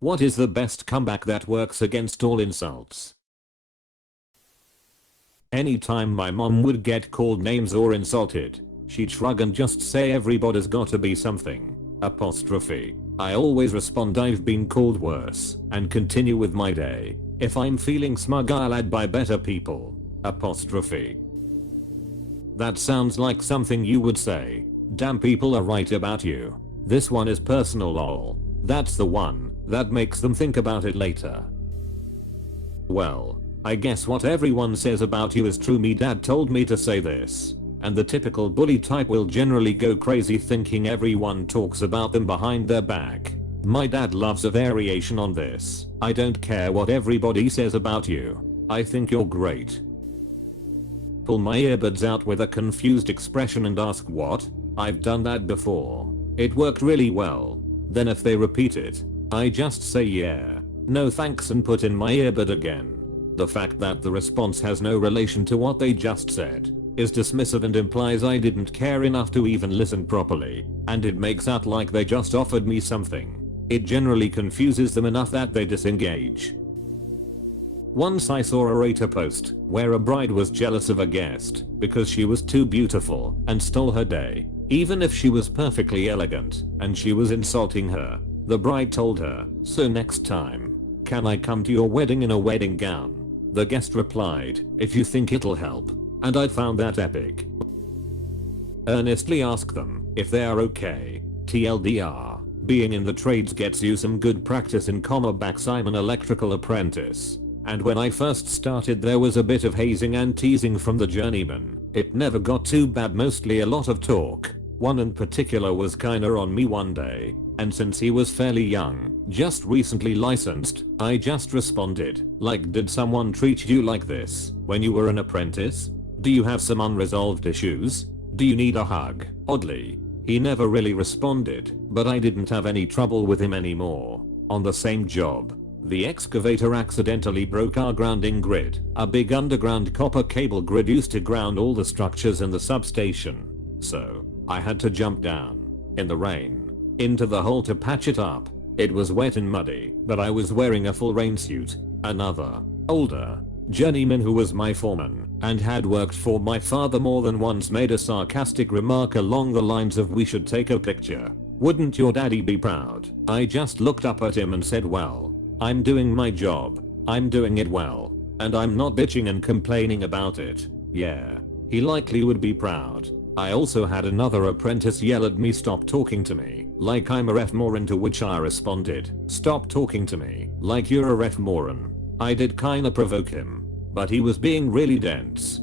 What is the best comeback that works against all insults? Anytime my mom would get called names or insulted, she'd shrug and just say everybody's gotta be something. Apostrophe. I always respond I've been called worse and continue with my day. If I'm feeling smug I'll add by better people. Apostrophe. That sounds like something you would say. Damn, people are right about you. This one is personal lol. That's the one that makes them think about it later. Well, I guess what everyone says about you is true. Me dad told me to say this. And the typical bully type will generally go crazy thinking everyone talks about them behind their back. My dad loves a variation on this. I don't care what everybody says about you. I think you're great. Pull my earbuds out with a confused expression and ask what? I've done that before. It worked really well. Then if they repeat it, I just say yeah, no thanks and put in my earbud again. The fact that the response has no relation to what they just said is dismissive and implies I didn't care enough to even listen properly, and it makes out like they just offered me something. It generally confuses them enough that they disengage. Once I saw a Reddit post where a bride was jealous of a guest because she was too beautiful and stole her day, even if she was perfectly elegant and she was insulting her. The bride told her, "So next time, can I come to your wedding in a wedding gown?" The guest replied, "If you think it'll help." And I found that epic. Earnestly ask them if they are okay. TLDR, being in the trades gets you some good practice in back I'm an electrical apprentice. And when I first started there was a bit of hazing and teasing from the journeyman. It never got too bad, mostly a lot of talk. One in particular was kinda on me one day, and since he was fairly young, just recently licensed, I just responded, like, "Did someone treat you like this when you were an apprentice? Do you have some unresolved issues? Do you need a hug?" Oddly, he never really responded, but I didn't have any trouble with him anymore. On the same job, the excavator accidentally broke our grounding grid, a big underground copper cable grid used to ground all the structures in the substation. So, I had to jump down, in the rain, into the hole to patch it up. It was wet and muddy, but I was wearing a full rain suit. Another, older, journeyman who was my foreman and had worked for my father more than once made a sarcastic remark along the lines of, "We should take a picture. Wouldn't your daddy be proud?" I just looked up at him and said, "Well, I'm doing my job. I'm doing it well. And I'm not bitching and complaining about it. Yeah, he likely would be proud." I also had another apprentice yell at me, "Stop talking to me like I'm a ref moron," to which I responded, "Stop talking to me like you're a ref moron." I did kinda provoke him, but he was being really dense.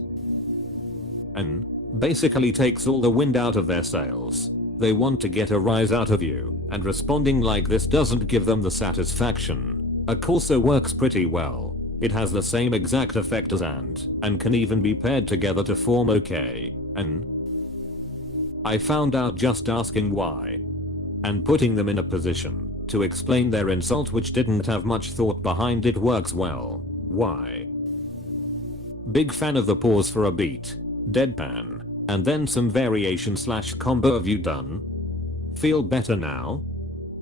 And basically takes all the wind out of their sails. They want to get a rise out of you, and responding like this doesn't give them the satisfaction. A also works pretty well. It has the same exact effect as and can even be paired together to form okay, and I found out just asking why and putting them in a position to explain their insult, which didn't have much thought behind it, works well. Why? Big fan of the pause for a beat, deadpan, and then some variation / combo of "You done? Feel better now?"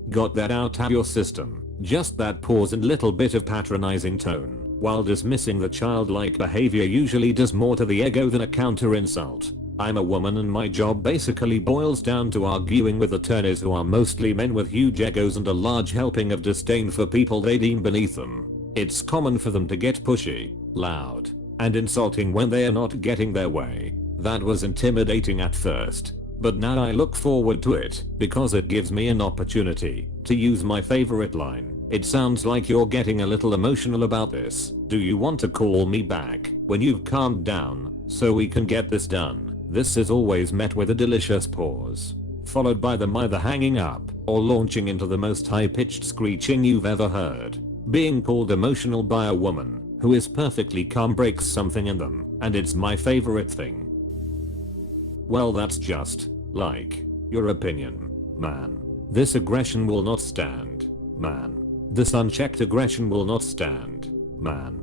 Got that out of your system? Just that pause and little bit of patronizing tone, while dismissing the childlike behavior, usually does more to the ego than a counter insult. I'm a woman and my job basically boils down to arguing with attorneys who are mostly men with huge egos and a large helping of disdain for people they deem beneath them. It's common for them to get pushy, loud, and insulting when they are not getting their way. That was intimidating at first, but now I look forward to it because it gives me an opportunity to use my favorite line. "It sounds like you're getting a little emotional about this. Do you want to call me back when you've calmed down so we can get this done?" This is always met with a delicious pause, followed by them either hanging up or launching into the most high-pitched screeching you've ever heard. Being called emotional by a woman who is perfectly calm breaks something in them, and it's my favorite thing. Well, that's just, like, your opinion, man. This aggression will not stand, man. This unchecked aggression will not stand, man.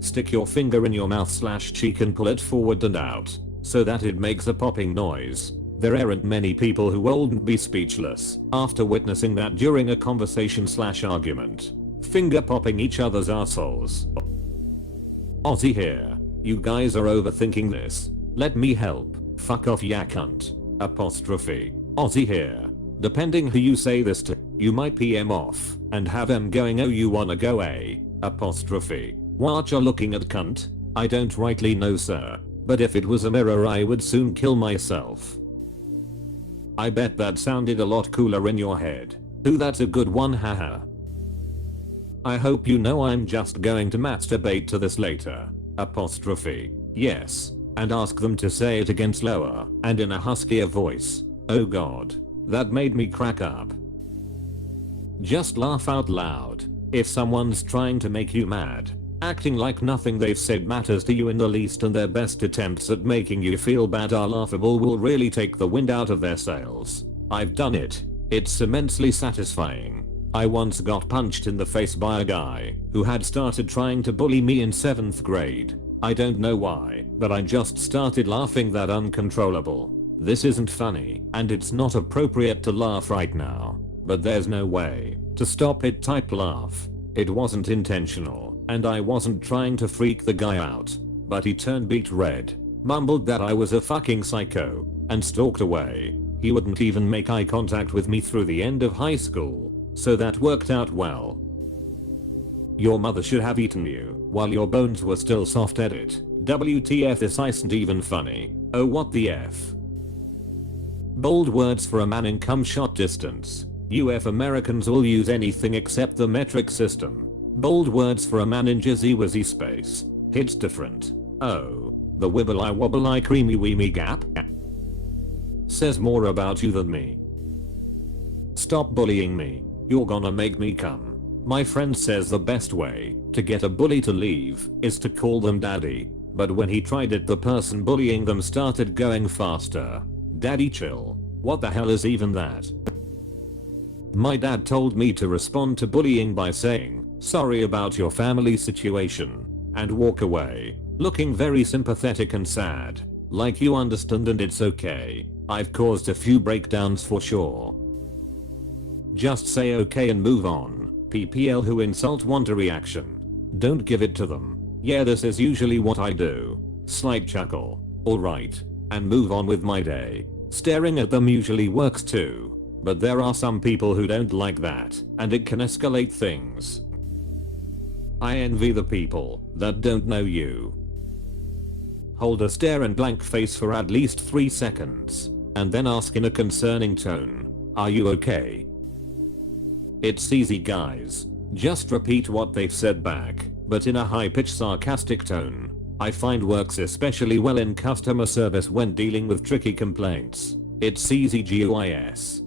Stick your finger in your mouth / cheek and pull it forward and out so that it makes a popping noise. There aren't many people who wouldn't be speechless after witnessing that during a conversation/argument. Finger popping each other's assholes. Aussie here. You guys are overthinking this. Let me help. Fuck off ya cunt. Apostrophe. Aussie here. Depending who you say this to, you might PM off and have them going, oh you wanna go a apostrophe. What you're looking at cunt? I don't rightly know sir, but if it was a mirror I would soon kill myself. I bet that sounded a lot cooler in your head. Ooh, that's a good one, haha. I hope you know I'm just going to masturbate to this later. Apostrophe. Yes. And ask them to say it again slower and in a huskier voice. Oh god. That made me crack up. Just laugh out loud. If someone's trying to make you mad, acting like nothing they've said matters to you in the least and their best attempts at making you feel bad are laughable, will really take the wind out of their sails. I've done it. It's immensely satisfying. I once got punched in the face by a guy who had started trying to bully me in 7th grade. I don't know why, but I just started laughing that uncontrollable. This isn't funny, and it's not appropriate to laugh right now, but there's no way to stop it type laugh. It wasn't intentional, and I wasn't trying to freak the guy out, but he turned beet red, mumbled that I was a fucking psycho, and stalked away. He wouldn't even make eye contact with me through the end of high school, so that worked out well. Your mother should have eaten you while your bones were still soft. Edit. WTF, this isn't even funny. Oh what the F. Bold words for a man in cum shot distance. UF Americans all use anything except the metric system. Bold words for a man in jizzy wizzy space. It's different. Oh. The wibble I wobble I creamy weemy gap. Says more about you than me. Stop bullying me. You're gonna make me come. My friend says the best way to get a bully to leave is to call them daddy, but when he tried it the person bullying them started going faster. Daddy chill. What the hell is even that? My dad told me to respond to bullying by saying, sorry about your family situation, and walk away, looking very sympathetic and sad, like you understand and it's okay. I've caused a few breakdowns for sure. Just say okay and move on. PPL who insult want a reaction. Don't give it to them. Yeah, this is usually what I do. Slight chuckle. Alright. And move on with my day. Staring at them usually works too. But there are some people who don't like that, and it can escalate things. I envy the people that don't know you. Hold a stare and blank face for at least 3 seconds, and then ask in a concerning tone, are you okay? It's easy guys. Just repeat what they've said back, but in a high-pitched sarcastic tone. I find works especially well in customer service when dealing with tricky complaints. It's easy guys.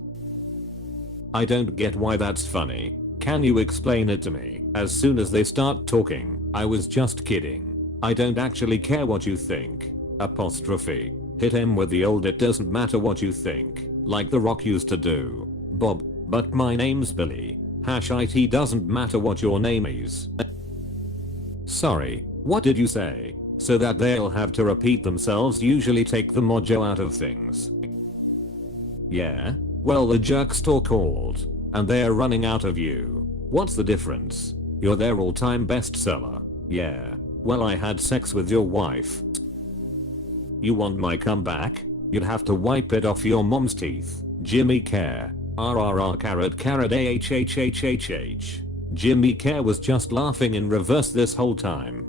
I don't get why that's funny. Can you explain it to me? As soon as they start talking, I was just kidding. I don't actually care what you think. Apostrophe. Hit him with the old it doesn't matter what you think, like The Rock used to do. Bob. But my name's Billy. #IT doesn't matter what your name is. Sorry, what did you say? So that they'll have to repeat themselves usually take the mojo out of things. Yeah? Well the jerk store called, and they're running out of you. What's the difference? You're their all-time bestseller. Yeah. Well I had sex with your wife. You want my comeback? You'd have to wipe it off your mom's teeth. Jimmy Care. RRR carrot AHHHHH. Jimmy Care was just laughing in reverse this whole time.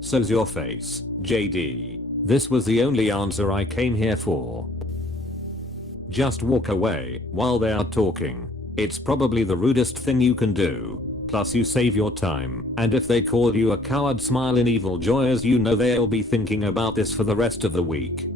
So's your face, JD. This was the only answer I came here for. Just walk away while they are talking. It's probably the rudest thing you can do. Plus you save your time, and if they call you a coward smile in evil joy as you know they'll be thinking about this for the rest of the week.